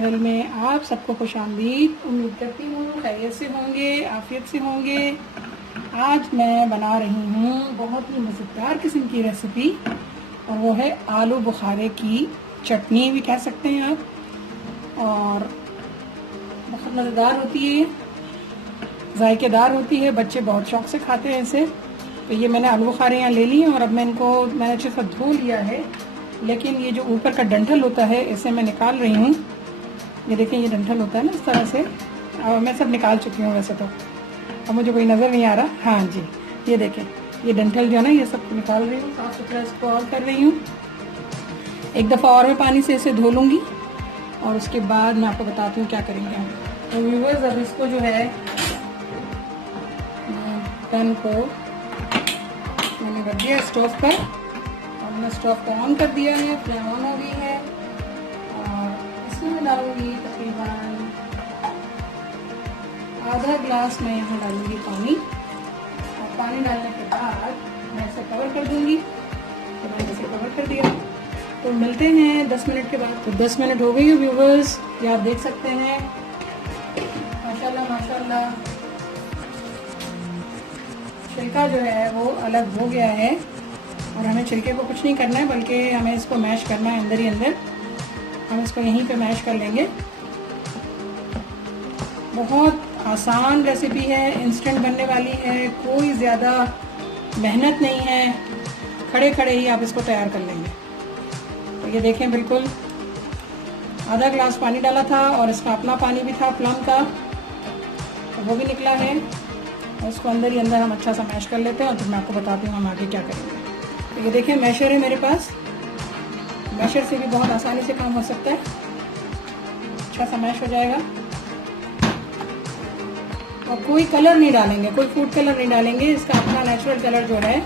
Channel में आप सबको खुशामदीद। उम्मीद करती हूँ खैरियत से होंगे, आफियत से होंगे। आज मैं बना रही हूँ बहुत ही मज़ेदार किस्म की रेसिपी, और वो है आलू बुखारे की चटनी भी कह सकते हैं आप। और बहुत मज़ेदार होती है, जायकेदार होती है, बच्चे बहुत शौक से खाते हैं इसे। तो ये मैंने आलू बुखारे यहाँ ले लिए और अब मैंने अच्छे से धो लिया है, लेकिन ये जो ऊपर का डंठल होता है इसे मैं निकाल रही हूँ। ये देखें, ये डंठल होता है ना इस तरह से, और मैं सब निकाल चुकी हूँ वैसे तो, अब मुझे कोई नज़र नहीं आ रहा। हाँ जी, ये देखें, ये डंठल जो है ना ये सब निकाल रही हूँ, साफ सुथरा इसको और कर रही हूँ। एक दफ़ा और मैं पानी से इसे धो लूँगी और उसके बाद मैं आपको बताती हूँ क्या करेंगे हम। तो व्यूअर्स, अब इसको जो है पैन को मैंने रख दिया स्टोव पर, और मैंने स्टोव को ऑन कर दिया है, फ्लेम ऑन हो गई है। और इसमें मैं डालूंगी तकरीबन आधा ग्लास मैं यहाँ डालूंगी पानी, और पानी डालने के बाद मैं इसे कवर कर दूंगी। तो मैंने इसे कवर कर दिया। तो मिलते हैं 10 मिनट के बाद। तो 10 मिनट हो गई है व्यूवर्स, ये आप देख सकते हैं। माशाल्लाह माशाल्लाह छिलका जो है वो अलग हो गया है, और हमें छिलके को कुछ नहीं करना है, बल्कि हमें इसको मैश करना है अंदर ही अंदर। हम इसको यहीं पे मैश कर लेंगे। बहुत आसान रेसिपी है, इंस्टेंट बनने वाली है, कोई ज़्यादा मेहनत नहीं है, खड़े खड़े ही आप इसको तैयार कर लेंगे। तो ये देखें, बिल्कुल आधा ग्लास पानी डाला था और इसका अपना पानी भी था प्लम का, तो वो भी निकला है। और इसको अंदर ही अंदर हम अच्छा सा मैश कर लेते हैं, और फिर मैं आपको बताती हूँ हम आगे क्या करेंगे। तो ये देखें, मैशर है मेरे पास, मैशर से भी बहुत आसानी से काम हो सकता है, अच्छा सा मैश हो जाएगा। और कोई कलर नहीं डालेंगे, कोई फूड कलर नहीं डालेंगे, इसका अपना नेचुरल कलर जो है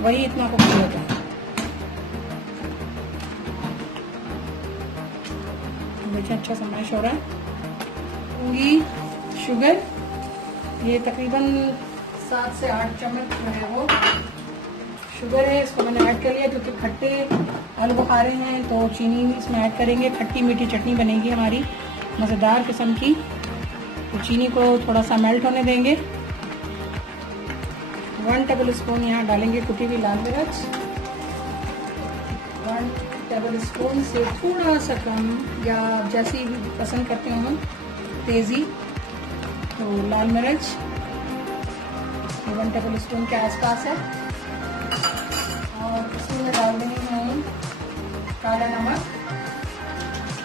वही इतना खूबसूरत है। देखिए अच्छा सा मैश हो रहा है। शुगर, ये तकरीबन 7 से 8 चम्मच जो है वो शुगर है, इसको मैंने ऐड कर लिया, क्योंकि खट्टे आलू बुखारे हैं तो चीनी भी इसमें ऐड करेंगे। खट्टी मीठी चटनी बनेगी हमारी मज़ेदार किस्म की। तो चीनी को थोड़ा सा मेल्ट होने देंगे। 1 टेबल स्पून यहाँ डालेंगे कुटी हुई लाल मिर्च, 1 टेबल स्पून से थोड़ा सा कम, या जैसी भी पसंद करते हो हम तेज़ी, तो लाल मिर्च 1 टेबल स्पून के आसपास है। और इसमें मैं डाल रही हूँ काला नमक,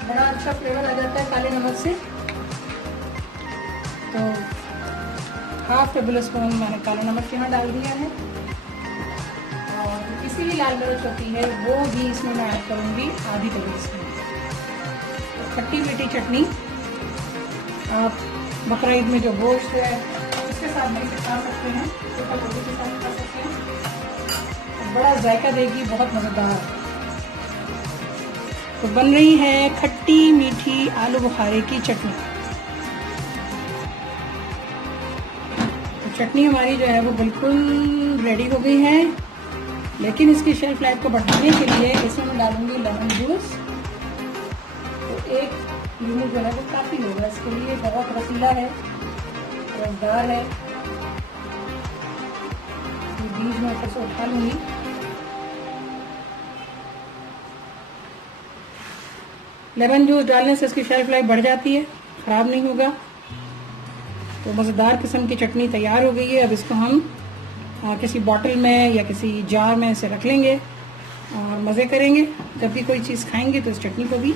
बड़ा अच्छा फ्लेवर आ जाता है काले नमक से। तो 1/2 टेबल स्पून मैंने काला नमक यहाँ डाल दिया है, और किसी भी लाल मिर्च होती है वो भी इसमें मैं ऐड करूँगी आधी टेबल स्पून। तो खट्टी मीठी चटनी आप बकरा ईद में जो गोश्त है उसके साथ भी खा सकते हैं, रोटी के साथ खा सकते हैं, बड़ा जायका देगी, बहुत मज़ेदार। तो बन रही है खट्टी मीठी आलू बुखारे की चटनी। तो चटनी हमारी जो है वो बिल्कुल रेडी हो गई है, लेकिन इसकी शेल्फ लाइफ को बढ़ाने के लिए इसमें मैं डालूंगी लेमन जूस। तो 1 लीमू जो है वो काफ़ी होगा इसके लिए, बहुत रसीला है, रसदार है। बीज में ऊपर से उठा लूँगी। लेमन जूस डालने से इसकी शेल्फ लाइफ बढ़ जाती है, ख़राब नहीं होगा। तो मज़ेदार किस्म की चटनी तैयार हो गई है। अब इसको हम किसी बॉटल में या किसी जार में इसे रख लेंगे और मज़े करेंगे। जब भी कोई चीज़ खाएंगे तो इस चटनी को भी,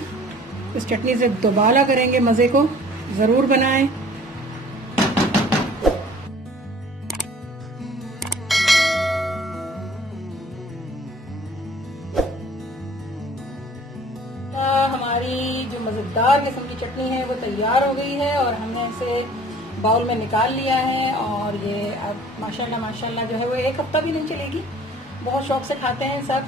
इस चटनी से दोबारा करेंगे मज़े को। ज़रूर बनाएं। हमारी जो मज़ेदार किस्म की चटनी है वो तैयार हो गई है, और हमने इसे बाउल में निकाल लिया है। और ये अब माशाल्लाह माशाल्लाह जो है वो 1 हफ्ता भी नहीं चलेगी, बहुत शौक से खाते हैं सब।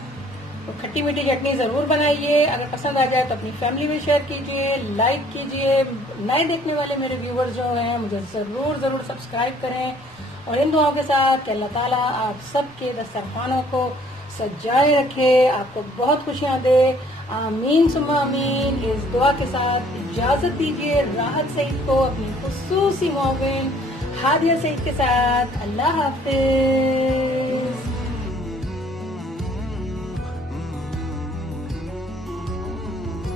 तो खट्टी मीठी चटनी ज़रूर बनाइए। अगर पसंद आ जाए तो अपनी फैमिली में शेयर कीजिए, लाइक कीजिए। नए देखने वाले मेरे व्यूवर्स जो हैं मुझे ज़रूर सब्सक्राइब करें, और इन दुआओं के साथ कि अल्लाह ताला आप सबके दस्तरखानों को सजाए रखे, आपको बहुत खुशियाँ दे, आमीन सुम्मा आमीन। इस दुआ के साथ इजाजत दीजिए राहत सईद को अपनी खुसूसी मुआविन हादिया सईद के साथ। अल्लाह हाफिज।